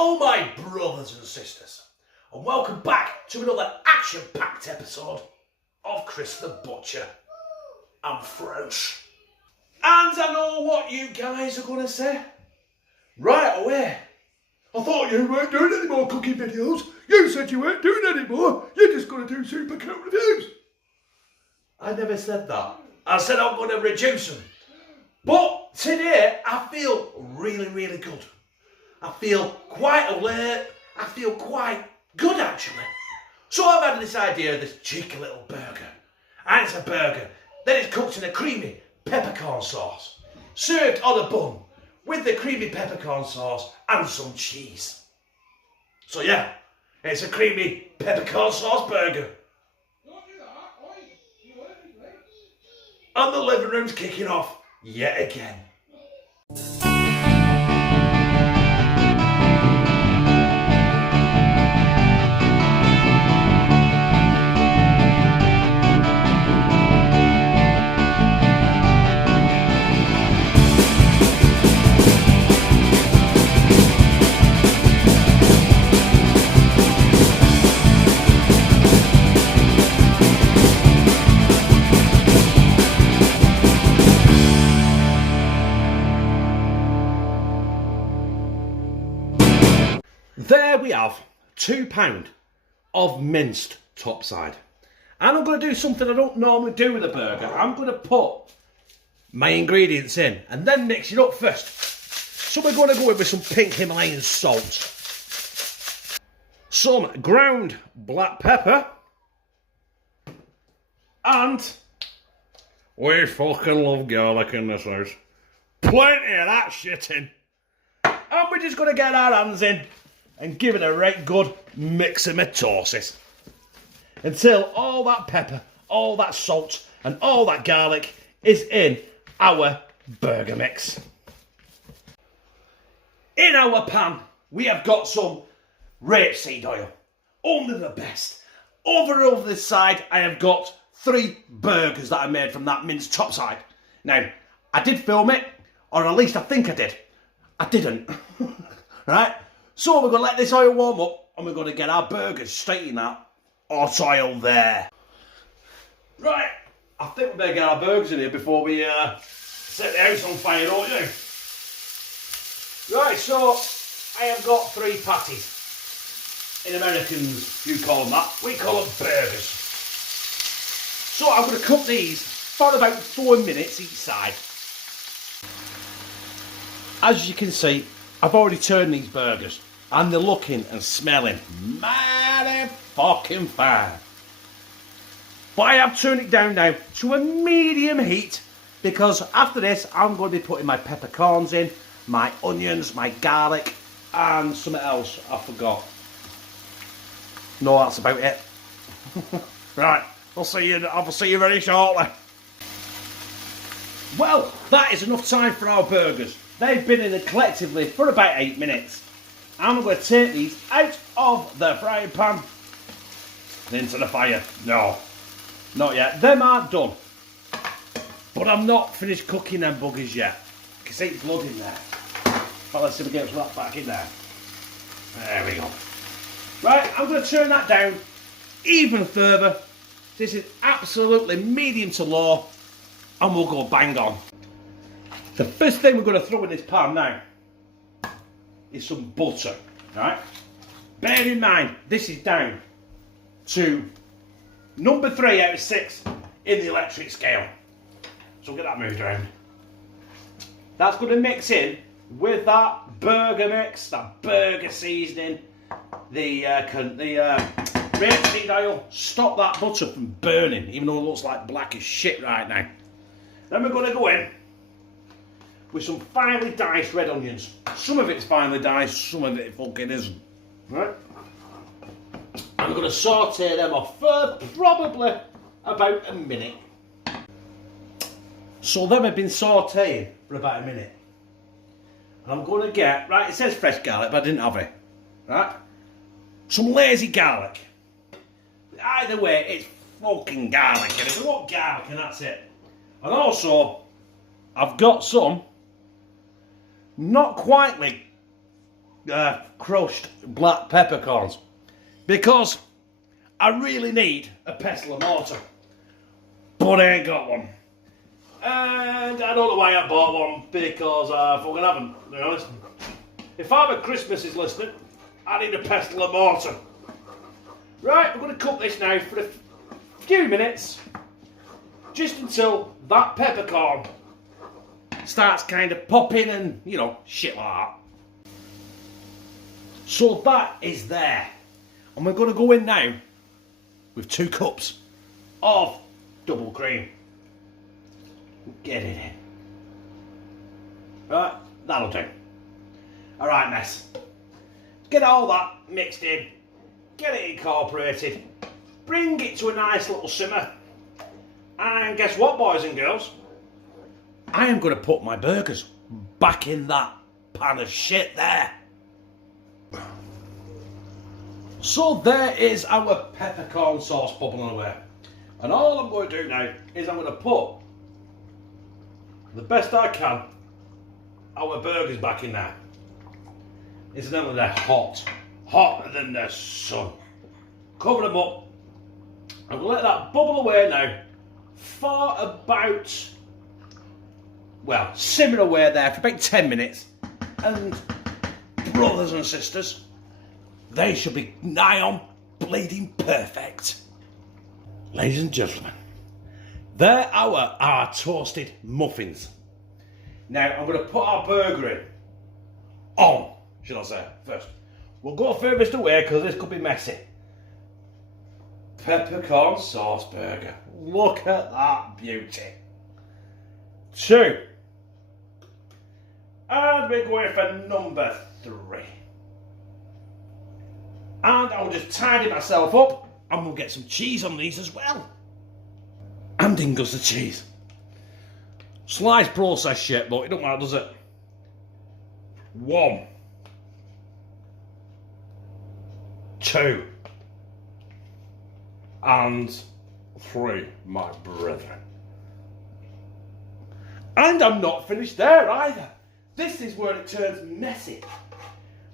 Hello my brothers and sisters, and welcome back to another action-packed episode of Chris the Butcher and Friends. And I know what you guys are going to say. Right away. I thought you weren't doing any more cooking videos. You said you weren't doing any more. You're just going to do super cool reviews. I never said that. I said I'm going to reduce them. But today I feel really good. I feel quite alert. I feel quite good actually. So I've had this idea of this cheeky little burger. And it's a burger that is cooked in a creamy peppercorn sauce. Served on a bun with the creamy peppercorn sauce and some cheese. So yeah, it's a creamy peppercorn sauce burger. And the living room's kicking off yet again. There we have £2 of minced topside. And I'm going to do something I don't normally do with a burger. I'm going to put my ingredients in and then mix it up first. So we're going to go in with some pink Himalayan salt, some ground black pepper, and we fucking love garlic in this house. Plenty of that shit in. And we're just going to get our hands in and give it a right good mix of mitosis until all that pepper, all that salt and all that garlic is in our burger mix. In our pan we have got some rapeseed oil, only the best. Over this side I have got 3 burgers that I made from that minced topside. Now I did film it, or at least I think I did. I didn't. Right? So we're going to let this oil warm up and we're going to get our burgers straight in that hot oil there. Right, I think we better get our burgers in here before we set the house on fire, don't you? Right, so I have got 3 patties. In Americans, you call them that. We call them burgers. So I'm going to cook these for about 4 minutes each side. As you can see, I've already turned these burgers. And they're looking and smelling mighty fucking fine. But I have turned it down now to a medium heat because after this I'm going to be putting my peppercorns in, my onions, my garlic and something else I forgot. No, that's about it. Right, I'll see you very shortly. Well, that is enough time for our burgers. They've been in there collectively for about 8 minutes. I'm going to take these out of the frying pan and into the fire. No, not yet. Them aren't done. But I'm not finished cooking them buggers yet. You can see it's blood in there. But let's see if we get that back in there. There we go. Right, I'm going to turn that down even further. This is absolutely medium to low. And we'll go bang on. The first thing we're going to throw in this pan now is some butter, right? Bear in mind, this is down to number 3 out of 6 in the electric scale. So we'll get that moved around. That's going to mix in with that burger mix, that burger seasoning, the rapeseed oil. Stop that butter from burning, even though it looks like black as shit right now. Then we're going to go in with some finely diced red onions. Some of it's finely diced, some of it fucking isn't. Right? I'm going to saute them off for probably about a minute. So them have been sauteing for about a minute. And I'm going to get, right, it says fresh garlic, but I didn't have it. Right? Some lazy garlic. Either way, it's fucking garlic. And if I want garlic, and that's it. And also, I've got some not quite crushed black peppercorns because I really need a pestle and mortar, but I ain't got one. And I don't know why I bought one, because I fucking haven't, to be honest. If Father Christmas is listening, I need a pestle and mortar. Right, we're going to cook this now for a few minutes, just until that peppercorn starts kind of popping and, you know, shit like that. So that is there. And we're going to go in now with 2 cups of double cream. Get it in. Right, that'll do. Alright, mess. Get all that mixed in. Get it incorporated. Bring it to a nice little simmer. And guess what, boys and girls? I am going to put my burgers back in that pan of shit there. So there is our peppercorn sauce bubbling away. And all I'm going to do now is I'm going to put, the best I can, our burgers back in there. Incidentally, they're hot. Hotter than the sun. Cover them up. I'm going to let that bubble away now for about, well, simmer away there for about 10 minutes. And brothers and sisters, they should be nigh on bleeding perfect. Ladies and gentlemen, there are our toasted muffins. Now I'm going to put our burger in. On, should I say, first. We'll go furthest away because this could be messy. Peppercorn Sauce Burger. Look at that beauty. 2. And we're going for number 3. And I'll just tidy myself up and we'll get some cheese on these as well. And in goes the cheese. Sliced processed shit, but it don't matter, does it? 1. 2. And 3, my brethren. And I'm not finished there either. This is where it turns messy.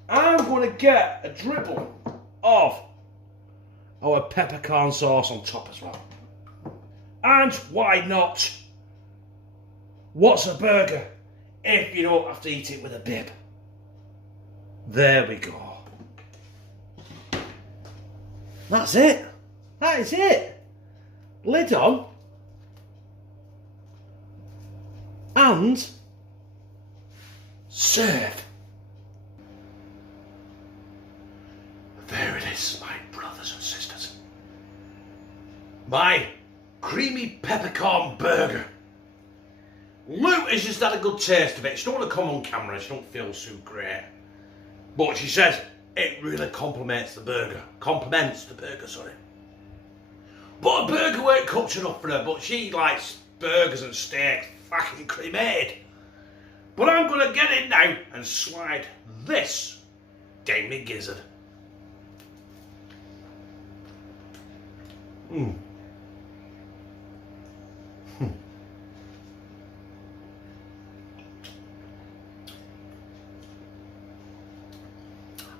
I'm going to get a dribble of our peppercorn sauce on top as well. And why not? What's a burger if you don't have to eat it with a bib? There we go. That's it. That is it. Lid on. And serve. There it is, my brothers and sisters. My creamy peppercorn burger. Lou has just had a good taste of it. She don't want to come on camera, she don't feel so great. But she says it really complements the burger. Complements the burger, sorry. But a burger weren't cooked enough for her, but she likes burgers and steaks fucking cremated. But I'm going to get in now and slide this down my gizzard.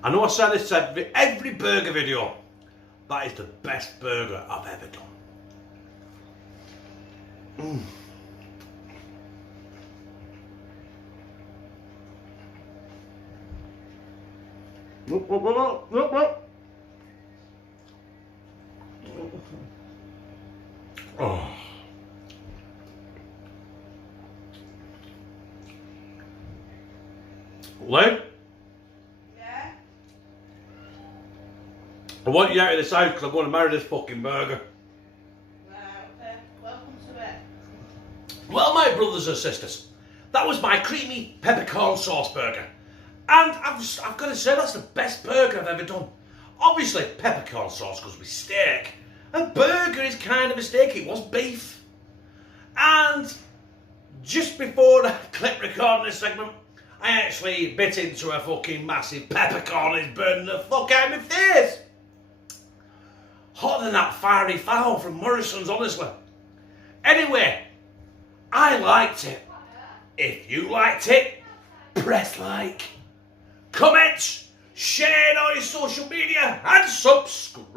I know I said this every burger video. That is the best burger I've ever done. Oh. Lou? Yeah? I want you out of this house because I'm going to marry this fucking burger. Right, okay. Welcome to it. Well, my brothers and sisters, that was my creamy peppercorn sauce burger. And I've got to say, that's the best burger I've ever done. Obviously, peppercorn sauce goes with steak. And burger is kind of a steak. It was beef. And just before I clicked recording this segment, I actually bit into a fucking massive peppercorn. It's burning the fuck out of my face. Hotter than that fiery fowl from Morrison's, honestly. Anyway, I liked it. If you liked it, press like, comment, share it on your social media, and subscribe.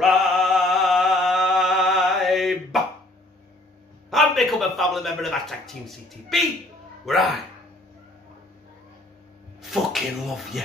And become a family member of #Team CTB, where I fucking love you.